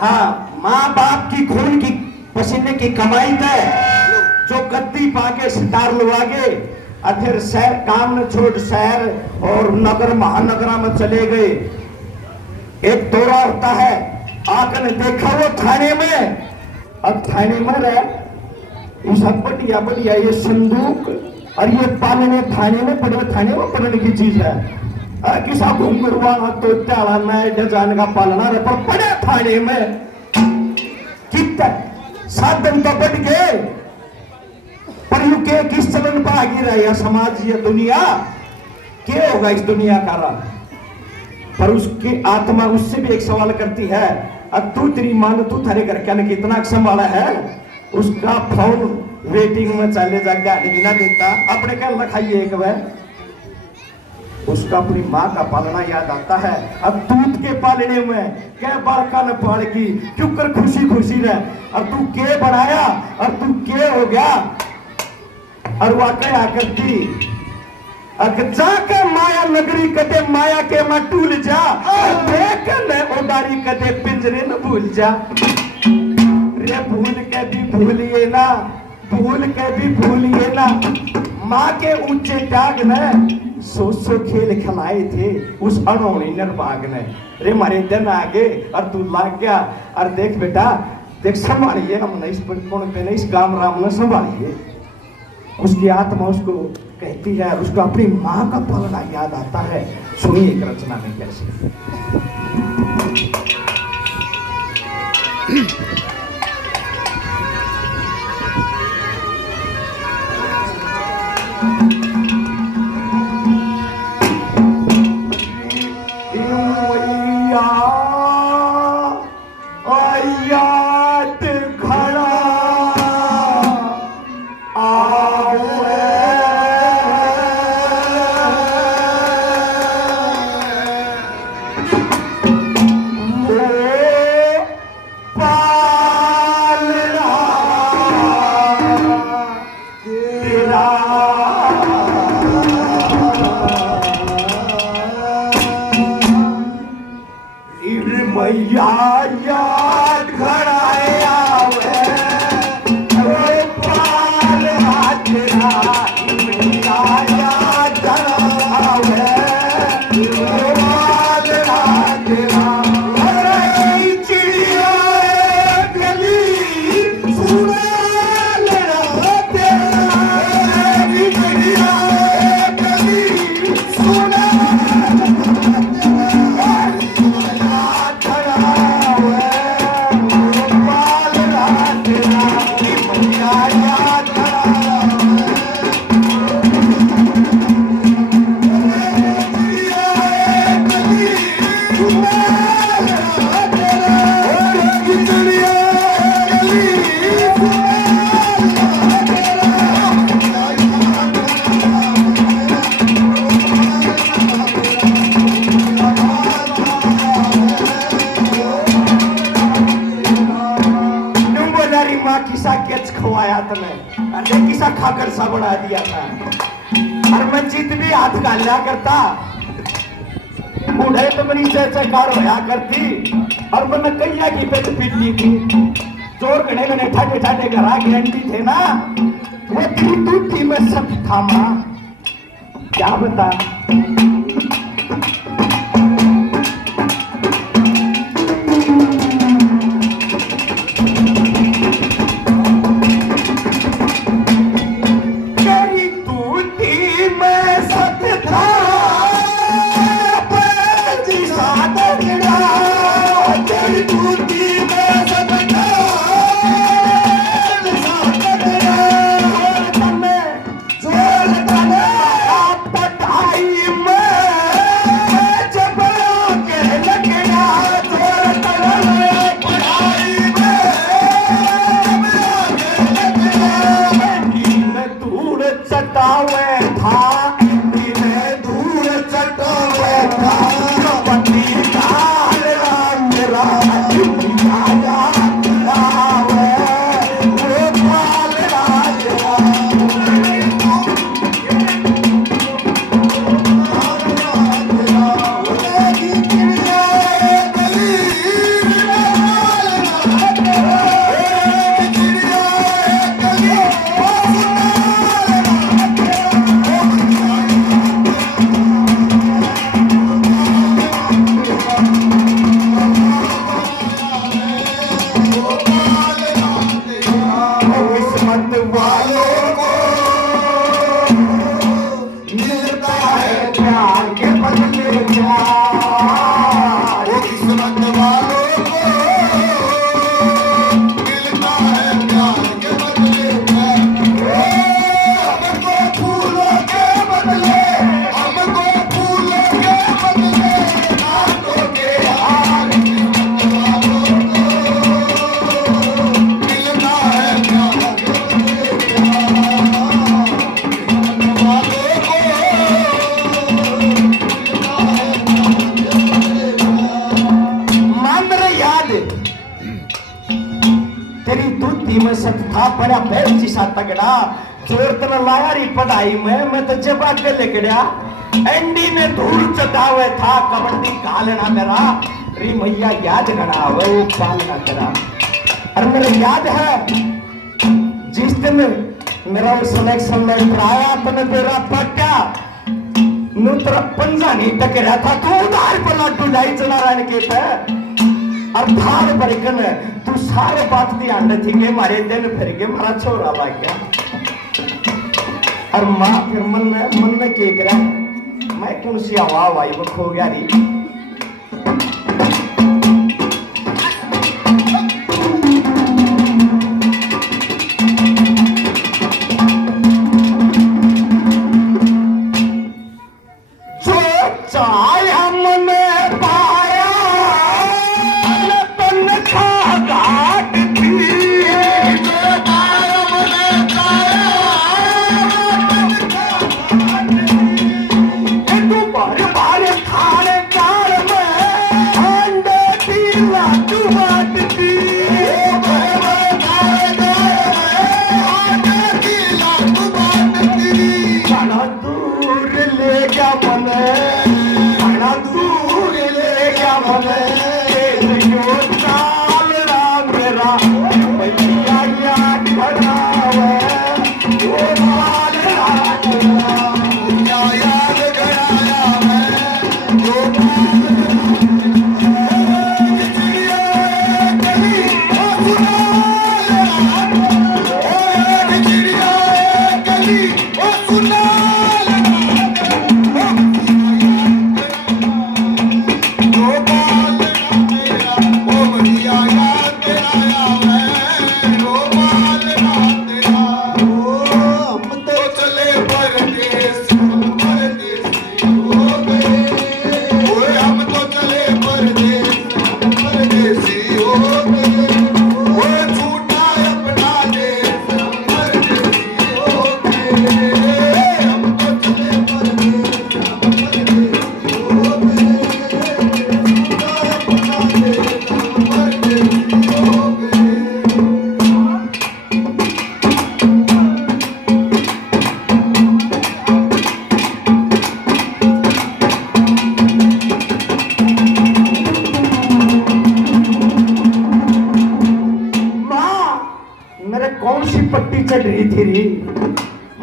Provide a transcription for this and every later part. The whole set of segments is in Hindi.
हाँ, माँ बाप की खून की पसीने की कमाई है जो गद्दी पाके सितार लुआगे और फिर शहर काम न छोड़ शहर और नगर महानगरा में चले गए। एक दौरा होता है, आकर ने देखा वो थाने में, अब थाने में रहे ये सब बढ़िया बढ़िया ये संदूक और ये पालने थाने में पड़े, थाने में पड़ने की चीज है। किसा घूंगरवा तो त्याला में जान का पालना रहे पर पड़े थाने में कितना साधन तो बढ़ गए पर यू के किस चलन पर आगे रहे समाज ये दुनिया क्या होगा इस दुनिया का रहा। पर उसकी आत्मा उससे भी एक सवाल करती है, अब तू तेरी मान तू थारे घर क्या कितना संभाला है, उसका फोन वेटिंग में चले जा गाड़ी ना देता अपने क्या रखाइए एक बार, उसका अपनी माँ का पालना याद आता है। अब दूध के पालने में क्या बालका न पाल की क्यों कर खुशी खुशी रह, अब तू के बनाया और तू के हो गया और वाकई आकर थी जाके माया नगरी कदे माया के मां टूल जा देख न उडारी कदे पिंजरे न भूल जा रे भूल के भी भूलिए ना, भूल के भी भूलिए ना। माँ के ऊंचे टाग ने सो खेल खिलाए थे उस अनोनी निर्भाग ने, रे मारे दिन आगे और तू लाग गया और देख बेटा देख संभालिए हम इस पुण्य पे नहीं इस काम राम ने संभालिए। उसकी आत्मा उसको कहती है, उसको अपनी माँ का पालना याद आता है। सुनिए एक रचना में कैसे किसा खाकर सा बना दिया था और मैं जीत भी हाथ गालिया करता बूढ़े तो मेरी चेकार होया करती और मैंने कैया की पेट पीट ली थी। चोर गणे गणे ठाटे ठाटे घरा गारंटी थे ना वो दूध थी मैं सब थामा क्या बता। तेरी दूधी में सत था पड़ा पैर सा तगड़ा जोर तन लाया री पढ़ाई में मैं तो जब आगे लेके गया एंडी ने धूल चटावे था कबड्डी कालना मेरा री मैया याद करा वो पालना करा। और मेरे याद है जिस दिन मेरा सिलेक्शन लेटर आया तो मैं तेरा पक्का नु तेरा पंजा नहीं टकरा था तू उधार पर लड्डू ढाई चला रहने के थे और थार बरकन तू सारे बात ध्यान थी के मारे दिन फिर के मारा छोरा लग गया। और माँ फिर मन में के करा मैं कौन सी आवाज आई वो खो गया री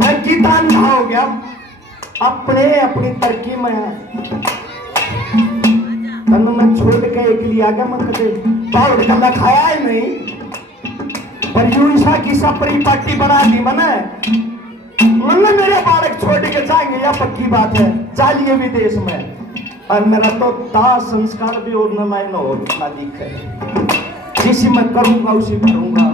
मैं कितान हो गया अपने अपनी तरक्की में तन मैं छोड़ के एक लिया गया मैं कदे पाउडर कल्ला खाया ही नहीं पर यूनिसा की सपरी पट्टी बना दी मैंने मेरे बालक छोड़ के जाएंगे या पक्की बात है चालिए विदेश में और मेरा तो दाह संस्कार भी और न लाइन और ना दिखे जिसे मैं करूंगा उसे करूंगा।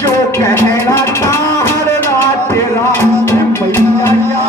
जो कहना तारना तेरा मैया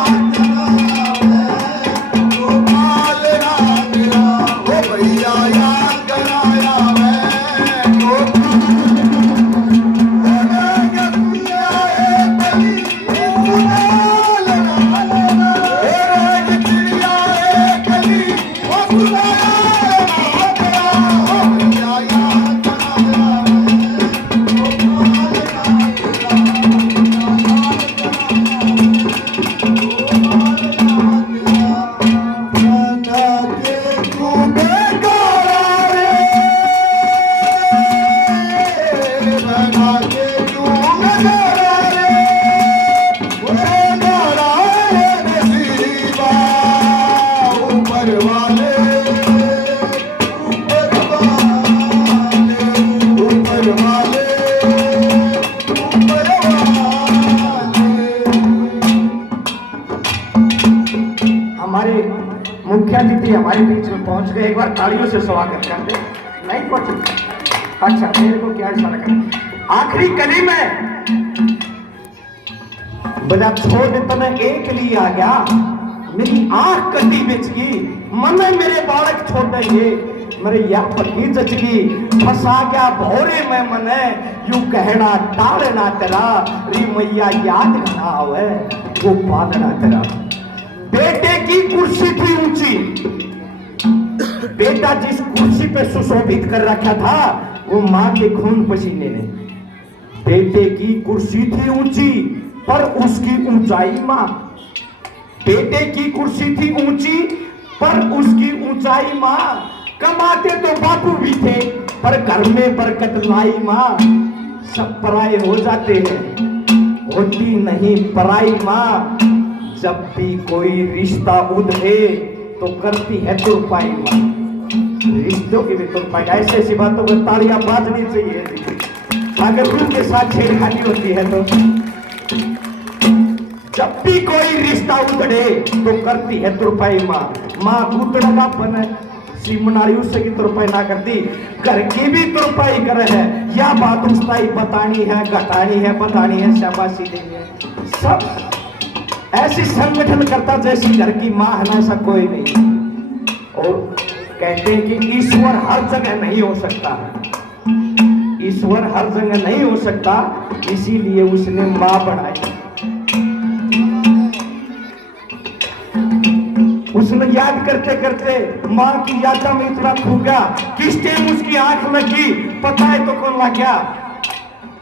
उसका एक बार तालियों से स्वागत कर दे। नहीं कुछ अच्छा, मेरे को क्या इशारा कर। आखिरी कली में बोला छोड़ तने एक लिए आ गया, मेरी आंख कटी बिच गई, मन मेरे बालक छोड़ देंगे, मेरे या पत्नी जचगी, फंसा गया भौरे में मने, यूं कहना टालना तेरा, री मैया याद घना आवे वो पालना तेरा। बेटे की कुर्सी थी ऊंची, बेटा जिस कुर्सी पे सुशोभित कर रखा था वो मां के खून पसीने ने। बेटे की कुर्सी थी ऊंची पर उसकी ऊंचाई मां, बेटे की कुर्सी थी ऊंची पर उसकी ऊंचाई मां, कमाते तो बापू भी थे पर घर में बरकत लाई मां। सब पराये हो जाते हैं, होती नहीं पराई मां, जब भी कोई रिश्ता उधे तो करती है तुरपाई मां। रिश्तों की भी तुरपाई, ऐसी ऐसी बातों पर तालियां बाजनी चाहिए अगर रूह के साथ छेड़खानी होती है तो। जब भी कोई रिश्ता उधड़े तो करती है तुरपाई मां। मां गुदड़ा का बने सिमनारी उससे की तुरपाई ना करती, घर की भी तुरपाई करे है। या बात उसताई बतानी है, घटानी है, बतानी है, शाबाशी देनी है। सब ऐसी संगठन करता जैसी घर की मां है ना, ऐसा कोई नहीं। और कहते हैं कि ईश्वर हर जगह नहीं हो सकता, ईश्वर हर जगह नहीं हो सकता, इसीलिए उसने मां बनाई। उसने याद करते करते मां की यादों में इतना खो गया, किस टाइम उसकी आंख में की पता है तो कौन लग गया।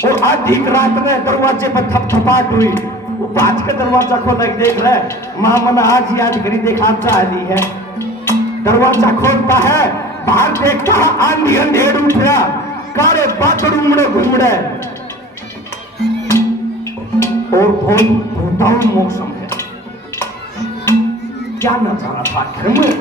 और आधी रात में दरवाजे पर थपथपाहट हुई, वो बाज के दरवाजा खोला देख रहे, मां मन आज याद करी, देखा चाह ली है। दरवाजा खोलता है, बाहर देखता है आंधी अंधेर उठ गया, काले बादल उमड़े घूमड़े और बहुत भूताऊ मौसम है। क्या नजारा था घर में।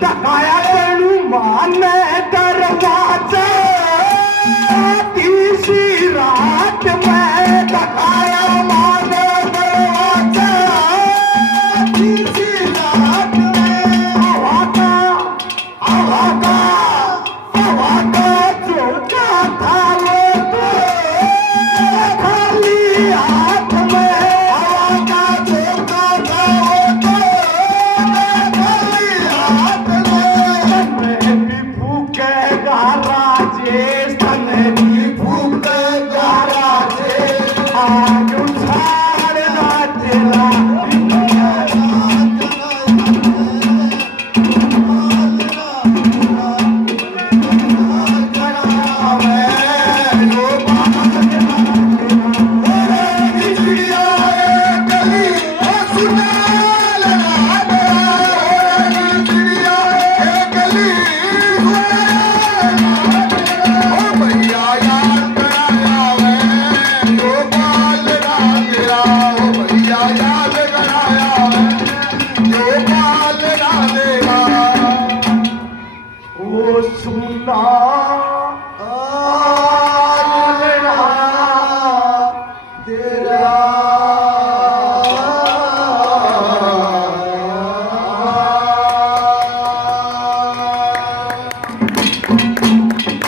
दकाया तेनू मान दरवाजा, तीसरी रात में दकाया मान दरवाजा, तीसरी रात में हवा का झोंका था वो तो खाली हाथ में, हवा का झोंका था वो तो खाली हाथ में। मैं भी फूकेगा राजेश, तने भी फूकेगा राजेश, आग उछालना तेरा वो सुना